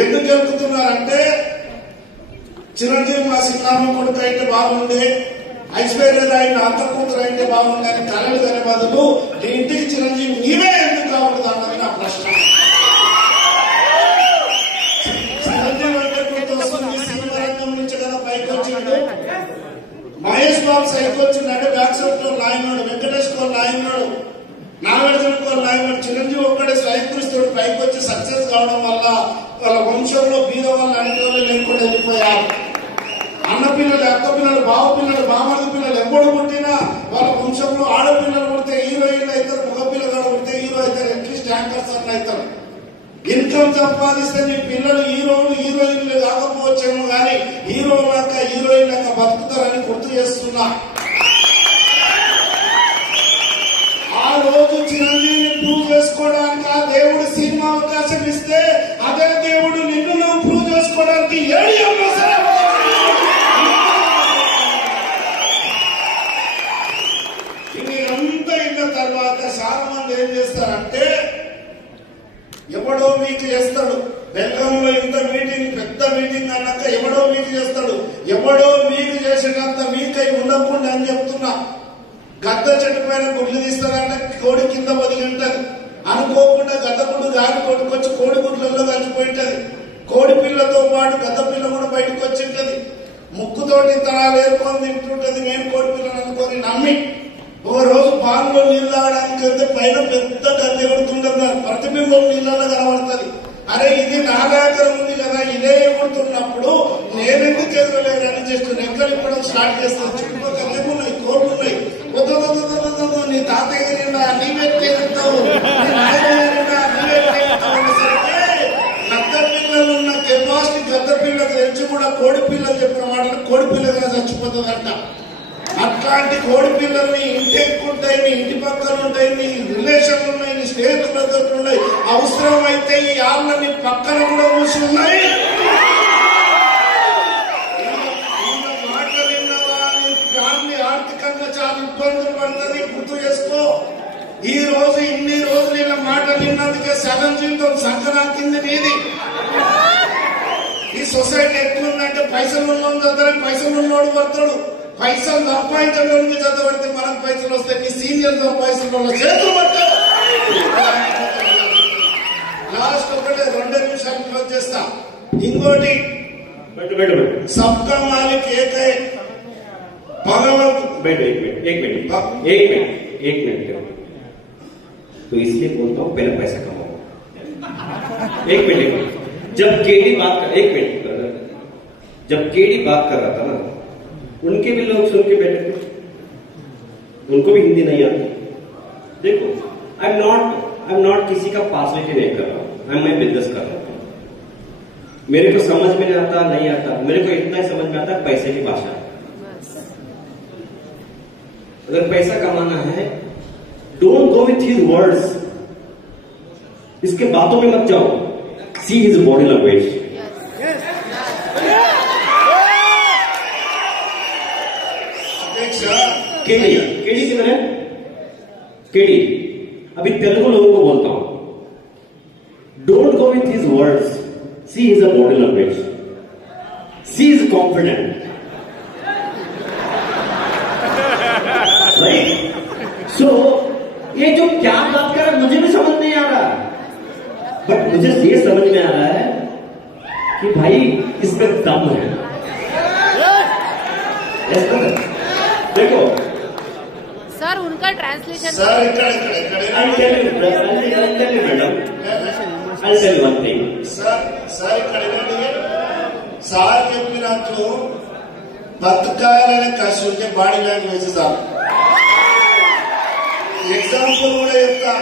ఎందుకు గెలుపుతున్నారంటే చిరంజీవి మా సినిమా కొడుకు అయితే బాగుండే, ఐశ్వర్యరాయ్ అంత కూతురు అయితే బాగుంది అని కలలు దాని బదులు నీ ఇంటికి చిరంజీవి నీవే ఎందుకు కావడదు అన్నది నా ప్రశ్న. చిరంజీవి అంటే గుర్తొస్తుంది సినిమా రంగం నుంచి కదా పైకి వచ్చిండు. మహేష్ బాబు సైకి వచ్చిందంటే బ్యాక్ సైడ్ లో లాయన్నాడు, వెంకటేష్ కో లాయన్నాడు, నాగార్జున కో లాయన్నాడు. చిరంజీవి ఒక్కడే స్వయంకరిస్తుడు పైకి వచ్చి సక్సెస్ కావడం వల్ల వాళ్ళ వంశంలో బీద వాళ్ళు అనే వాళ్ళు లేకుండా వెళ్ళిపోయారు. అన్న పిల్లలు, అక్క పిల్లలు, బావ పిల్లలు, బామర్ది పిల్లలు ఎప్పుడు పుట్టినా వాళ్ళ వంశంలో ఆడపిల్లలు పుడితే హీరోయిన్లు అవుతారు, మగ పిల్లలు పుడితే హీరో అవుతారు, అట్లీస్ట్ యాంకర్స్ అన్న అవుతారు. ఇన్కమ్ సంపాదిస్తే మీ పిల్లలు హీరోలు హీరోయిన్లు కాకపోవచ్చేమో కానీ హీరోలక హీరోయిన్ లెక్క బతుకుతారని గుర్తు చేస్తున్నా. ఆ రోజు చిరంజీవిని ప్రూవ్ చేసుకోవడానికి ఆ దేవుడు సినిమా అవకాశం ఇస్తే అదే దేవుడు నిన్ను నువ్వు ప్రూవ్ చేసుకోవడానికి ఇదంతా అయిన తర్వాత చాలా మంది ఏం చేస్తారంటే ఎవడో మీకు చేస్తాడు. బెల్లంలో ఇంత మీటింగ్, పెద్ద మీటింగ్ అన్నాక ఎవడో మీకు చేస్తాడు. ఎవడో మీకు చేసేటంత మీకై ఉండకుండా అని చెప్తున్నా. గద్ద చెట్టు పైన గుడ్లు తీస్తారంటే కోడి కింద ఒదిగింటది. అనుకోకుండా గద్ద గుడ్డు గాలి కొట్టుకొచ్చి కోడి గుడ్లలో కలిసిపోయింటది. కోడి పిల్లతో పాటు గద్ద పిల్ల కూడా బయటకు వచ్చింటది. ముక్కుతోటి తరాలు ఏర్కొని తింటుంటది. నేను కోడి పిల్లని అనుకొని నమ్మి ఒక రోజు బాన్లో నీళ్ళు తాగడానికి వెళ్తే పైన పెద్ద గద్దె ఎగురుతుంటది. ప్రతిబింబం నీళ్ళలో కనబడుతుంది. అరే ఇది నాగాకరం ఉంది కదా, ఇదే ఎగురుతున్నప్పుడు నేనెందుకు ఎదురలేదని జస్ట్ నెక్కలు ఇప్పడం స్టార్ట్ చేస్తాను. చుట్టుపక్కల ఏమున్నాయి, కోళ్ళు ఉన్నాయి. నీ తాతయ్య నీవెట్టావు, గద్ద పిల్లలు ఉన్న కెపాసిటీ గద్ద పిల్లలకు తెచ్చి కూడా కోడి పిల్లలు చెప్పిన మాటలు కోడి పిల్లగా చచ్చిపోతుందంట. అట్లాంటి కోడి పిల్లల్ని ఇంటి ఎక్కుంటాయి, నీ ఇంటి పక్కన ఉంటాయి, నీ రిలేషన్లు ఉన్నాయి, నీ స్నేహితులతో ఉన్నాయి. అవసరం అయితే ఈ ఆళ్ళని పక్కన కూడా మూసి ఉన్నాయి. మాటలు విన్నవాళ్ళని ఫ్యామిలీ ఆర్థికంగా చాలా ఇబ్బందులు పడుతుంది. గుర్తు చేసుకో. ఈ రోజు ఇన్ని రోజులు ఇలా మాటలు విన్నందుకే సగం జీవితం సంకనాకింది నీది. ఈ సొసైటీ ఎట్లుందంటే పైసలు ఉన్నోడు చదవని పైసలు ఉన్నోడు పడతాడు. పైసలు సంపాదించడానికి చదవడితే మనకు పైసలు వస్తాయి. నీ సీనియర్ సంపాదించిన చేతులు పట్టారు. లాస్ట్ ఒకటే 2 నిమిషాలు క్లోజ్ చేస్తా. ఇంకోటి సబ్కా మాలిక్ ఏకై भगवत बैठो एक मिनट तो इसलिए बोलता हूँ पहले पैसा कमाओ। एक मिनट जब केडी बात कर रहा था ना, उनके भी लोग सुन के बैठे थे, उनको भी हिंदी नहीं आती। देखो आई एम नॉट किसी का पार्सलिटी नहीं कर रहा हूँ, मैं बिजनेस कर रहा हूँ। मेरे को समझ में नहीं आता, मेरे को इतना ही समझ में आता है पैसे की भाषा। अगर पैसा कमाना है don't go with his words, इसके बातों में मत जाओ, see his body language. KD किधर है? केडी अभी तेलुगु लोगों को बोलता हूं, don't go with his words, see his body language, see is confident. Right? So ये जो क्या बात कर रहा है मुझे भी समझ नहीं आ रहा, बट मुझे ये समझ में आ रहा है कि भाई इसमें दम है। देखो सर उनका ट्रांसलेशन సార్ చెప్పినట్లు బతకాలనే కసి ఉంటే బాడీ లాంగ్వేజ్ సార్. ఎగ్జాంపుల్ కూడా చెప్తా.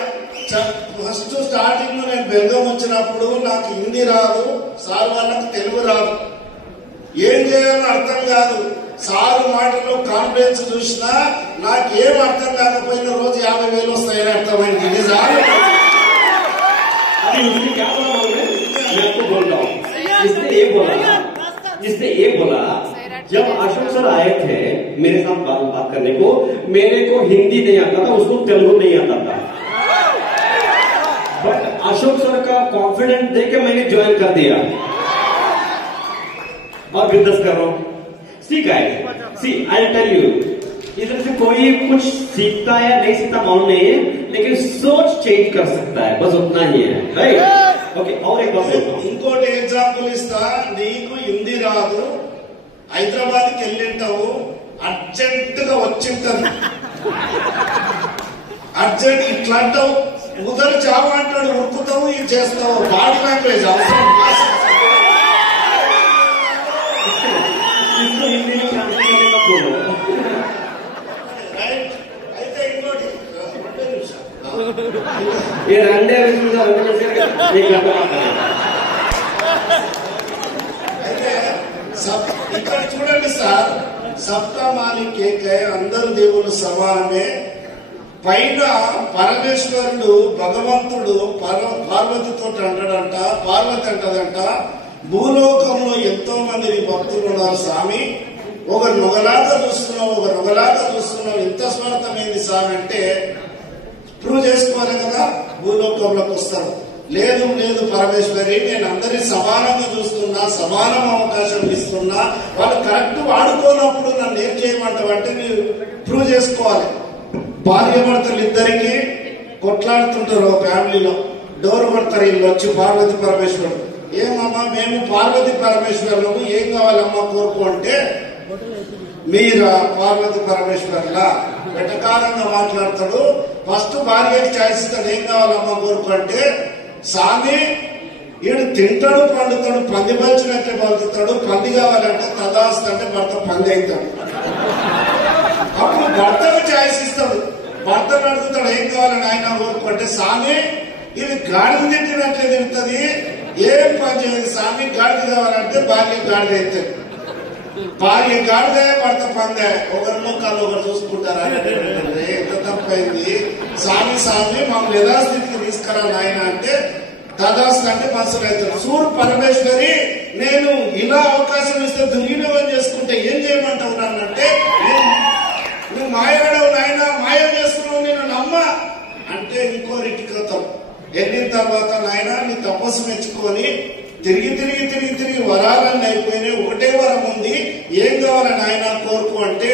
ఫస్ట్ స్టార్టింగ్ లో నేను బెల్గం వచ్చినప్పుడు నాకు హిందీ రాదు, సార్ వాళ్ళకి తెలుగు రాదు, ఏం చేయాలో అర్థం కాదు. సారు మాటలో కాన్ఫిడెన్స్ చూసినా నాకేం అర్థం కాకపోయిన రోజు 50,000 వస్తాయని అర్థమైంది. ఇది చాలు. इसने ये बोला जब अशोक सर आए थे मेरे साथ बात करने को, मेरे को हिंदी नहीं आता था, उसको तेलुगु नहीं आता था, बट अशोक सर का कॉन्फिडेंट देख के मैंने ज्वाइन कर दिया और बिजनेस कर रहा हूँ। See guys, see I tell you, इधर से कोई कुछ सीखता है या नहीं सीखता मालूम नहीं है, लेकिन सोच चेंज कर सकता है, बस उतना ही है, राइट? ओके, और एक बात बोलता हूँ, ఇంకోటి ఎగ్జాంపుల్ ఇస్తా. నీకు హిందీ రాదు, హైదరాబాద్కి వెళ్ళింటావు, అర్జెంట్ గా వచ్చింటది, అర్జెంట్ ఇట్లా అంటావు, ఉదరు చావు అంటాడు, ఉరుకుతావు, ఇది చేస్తావు. బాడీ లాంగ్వేజ్ అవసరం. इसको हिंदी में ट्रांसलेट करने का बोलो। రైట్. అయితే ఇంకోటి 2 నిమిషాలు. ये रंडे एक घंटा అయితే ఇక్కడ చూడండి సార్, సబ్కా మాలిక్ ఏకే, అందరు దేవుళ్ళు సమానమే. పైన పరమేశ్వరుడు భగవంతుడు పార్వతితో అంటాడంట, పార్వతి అంటదంట, భూలోకంలో ఎంతో మంది భక్తులు ఉన్నారు స్వామి, ఒకలాగా చూస్తున్నావు, ఇంత స్వార్థమైంది స్వామి అంటే ప్రూవ్ చేసుకోవాలి కదా, భూలోకంలోకి వస్తారు. లేదు పరమేశ్వరి, నేను అందరినీ సమానంగా చూస్తున్నా, సమానం అవకాశం ఇస్తున్నా, వాళ్ళు కరెక్ట్ వాడుకోనప్పుడు నన్ను ఏం చేయమంటావు అంటే మీరు ప్రూవ్ చేసుకోవాలి. భార్య భర్తలు ఇద్దరికి కొట్లాడుతుంటారు ఫ్యామిలీలో, డోర్ కొడతారు వీళ్ళు వచ్చి, పార్వతి పరమేశ్వరుడు. ఏమమ్మా మేము పార్వతి పరమేశ్వరులకు ఏం కావాలమ్మా కోరుకో అంటే, మీరా పార్వతి పరమేశ్వర్లా వెటకారంగా మాట్లాడతాడు. ఫస్ట్ భార్యకి ఛాయిస్ ఇస్తాడు, ఏం కావాలమ్మా కోరుకో అంటే, స్వామి ఈడు తింటాడు, పండుతాడు, పంది బలిచినట్టే బతుకుతాడు, పంది కావాలంటే తదాస్తు అంటే భర్త పంది అవుతాడు. అప్పుడు భర్తకు ఛాయిస్ ఇస్తాడు, భర్తను అడుగుతాడు, ఏం కావాలని ఆయన కోరుకో అంటే, స్వామి ఇది గాడిద తింటినట్లే తింటది, ఏం పని చేయదు స్వామి, గాడిద కావాలంటే భార్య గాడిద అవుతుంది. భార్య గాడిదే, భర్త పందే, ఒకరి ముఖాలు ఒకరు చూసుకుంటారా, ఎంత తప్పైంది స్వామి, మమ్మల్ని యథాస్థితికి తీసుకురా నాయన అంటే తదాస్తు అంటే మనసులు అవుతారు. సూర్య పరమేశ్వరి, నేను ఇలా అవకాశం ఇస్తే దుర్వినియోగం చేసుకుంటే ఏం చేయమంటావు అంటే, నువ్వు మాయగాడవు నాయన, మాయం చేసుకున్నావు, నేను నమ్మ అంటే ఇంకోరింటికి అవుతావు. వెళ్ళిన తర్వాత నాయన నీ తపస్సు మెచ్చుకొని తిరిగి వరాలన్నీ అయిపోయినాయి, ఒకటే వరం ఉంది, ఏం కావాలని ఆయన కోరుకు అంటే,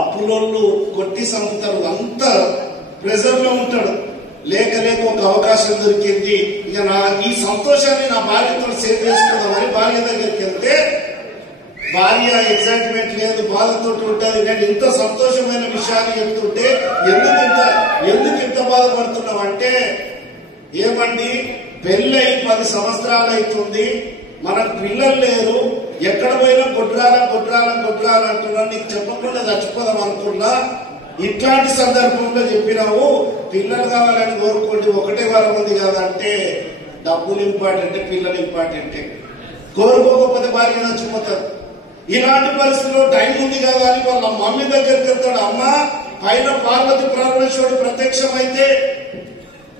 అప్పులోళ్ళు కొట్టి సంపుతారు, అంత ప్రెజర్ లో ఉంటాడు. లేక ఒక అవకాశం దొరికింది, ఇక ఈ సంతోషాన్ని నా భార్యతో షేర్ చేసుకుందామని భార్య దగ్గరికి వెళ్తే, భార్య ఎగ్జైట్మెంట్ లేదు, బాధతో ఉంటుంది. నేను ఇంత సంతోషమైన విషయాన్ని చెప్తుంటే ఎందుకు ఇంత బాధపడుతున్నావు అంటే, ఏమండి పెళ్ళై 10 సంవత్సరాలు అవుతుంది, మనకు పిల్లలు లేరు, ఎక్కడ పోయినా గొడ్రాల అంటున్నా, నీకు చెప్పకుండా చచ్చిపోదాం అనుకున్నా, ఇట్లాంటి సందర్భంలో చెప్పినావు, పిల్లలు కావాలని కోరుకోండి, ఒకటే వరం ఉంది కదంటే, డబ్బులు ఇంపార్టెంట్, పిల్లలు ఇంపార్టెంటే, కోరుకోకపోతే భార్య చచ్చిపోతారు. ఇలాంటి పరిస్థితుల్లో టైం ఉంది కదా అని వాళ్ళ మమ్మీ దగ్గరికి వెళ్తాడు, అమ్మ పైన పార్వతి పరమేశ్వరుడు ప్రత్యక్షమైతే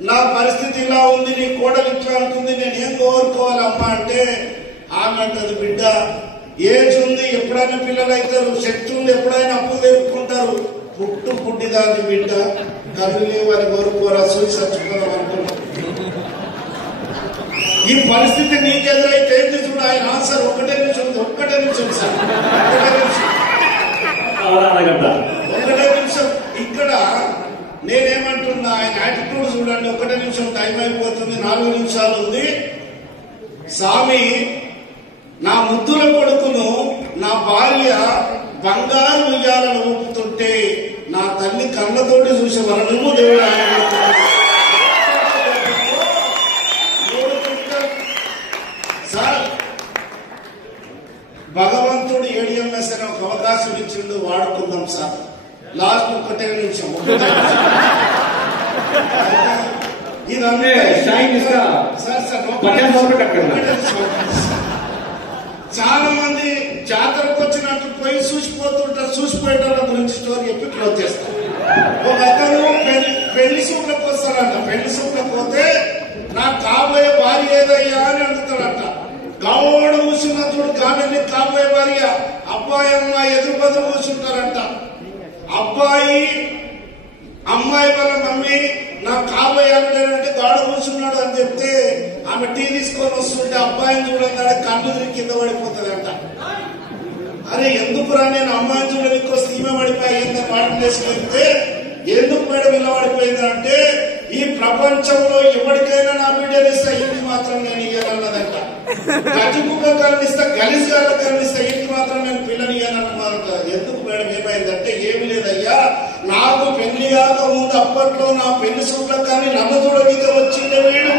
నా పరిస్థితి ఇలా ఉంది, నీ కోడలు ఇట్లా అంటుంది, నేను ఏం కోరుకోవాలమ్మా అంటే, ఆమె అంటది, బిడ్డ ఏజ్ ఉంది, ఎప్పుడైనా పిల్లలు అవుతారు, శక్తులు ఎప్పుడైనా అప్పులు తెరుపుకుంటారు, పుట్టిదాన్ని బిడ్డ కళ్ళు లేవు అని కోరుకోరా, చూసి చచ్చిపోదాం అనుకున్నాం. ఈ పరిస్థితి నీకెదురైతే ఏంటి చూడు, ఆయన ఆన్సర్ ఒకటే నిమిషం సార్, ఒకటే నిమిషం. ఇక్కడ నేనేమంటున్నా, ఆయన యాటిట్యూడ్ చూడండి, ఒకటే నిమిషం టైం అయిపోతుంది, 4 నిమిషాలు ఉంది. స్వామి నా ముద్దుల కొడుకును నా భార్య బంగారు ఉయ్యాలను ఊపుతుంటే నా తల్లి కళ్ళతోటి చూసే వరను దేవుడు సార్. భగవంతుడు ఏడిఎంఎస్ అనే ఒక అవకాశం ఇచ్చిండు, వాడుకుందాం సార్. లాస్ట్ ఒకటే నిమిషం చాలా మంది జాతరకు వచ్చినట్టు పోయి చూసిపోతుంటారు, చూసిపోయేటోళ్ళ గురించి స్టోరీ చెప్పి క్లోజ్ చేస్తారు. ఒక అతను పెళ్లి సూట్లకు వస్తాడంట, పెళ్లి సూట్లకు పోతే నాకు కాబోయే భార్య ఏదయ్యా అని అడుగుతాడంట. గౌడ కూర్చున్న చూడు, గామెల్ని కాబోయే భార్య, అబ్బాయి అమ్మాయి ఎదురు బదులు కూర్చుంటారంట. అబ్బాయి అమ్మాయి వాళ్ళ మమ్మీ నా కాబోయే అంటే గాడు కూర్చున్నాడు అని చెప్తే ఆమె టీ తీసుకొని వస్తుంటే అబ్బాయిని చూడంగానే కళ్ళు తిరిగి కింద పడిపోతుందంట. అరే ఎందుకురా నేను అమ్మాయిని చూడడానికి వస్తే ఈమె పడిపోయిందని వాడిని చేసుకెళ్తే ఎందుకు మేడం ఇలా పడిపోయిందంటే ఈ ప్రపంచంలో ఎవరికైనా నా బిడ్డలు ఇస్తా ఇంటి మాత్రం నేను ఇయ్యాలన్నదంట. గజి కుక్క కనిపిస్తా గలీజ్ గారు కనిపిస్తా ఇంటి మాత్రం నేను పిల్లని ఇయ్యాలన్నమాట. ఎందుకు మేడం ఏమైందంటే ఏమి లేదయ్యా, నాకు పెళ్లి కాక ముందు అప్పట్లో నా పెళ్లి సూట్లకు కానీ నన్ను చూడగితే వచ్చిందే వీడు